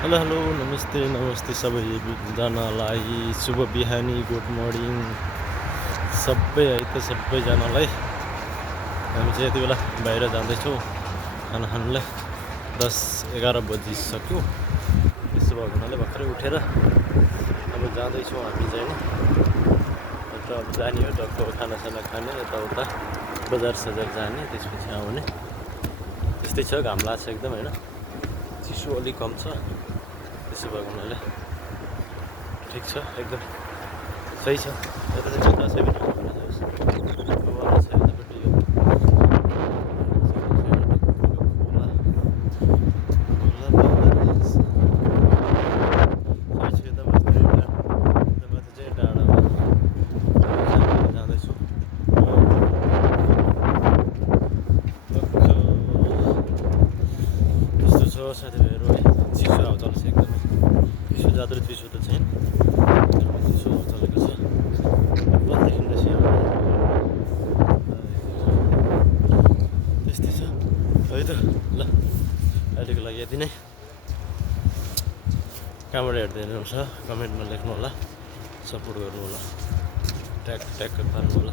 Hello hello नमस्ते नमस्ते सबैजनालाई शुभ बिहानी गुड मर्निङ सबै है त सबैजनालाई हामी चाहिँ यति बेला बाहिर जाँदैछौँ खाना खानुलाई 10-11 बजिसक्यो। त्यसो भएको हुनाले भर्खरै उठेर अब जाँदैछौँ हामी चाहिँ होइन यता अब जाने हो टक्क खानासाना खाने यताउता बजार सजार जाने त्यसपछि आउने त्यस्तै छ। घाम लाग्छ एकदम होइन, चिसो अलिक कम छ। त्यसो भएको हुनाले ठिक छ, एकदम सही छ। यता चाहिँ दसैँ भित्र छ यतापट्टि यो साथीभाइहरू है, चिसो हावा चल्छ एकदमै। चिसो ज्यादा चिसो त छैन, चिसो हावा चलेको छ। बलदेखि रहेछ त्यस्तै छ है त। ल अहिलेको लागि यति नै। कहाँबाट हेर्दै हुनुहुन्छ कमेन्टमा लेख्नु होला, सपोर्ट गर्नु होला, ट्याग पार्नु होला।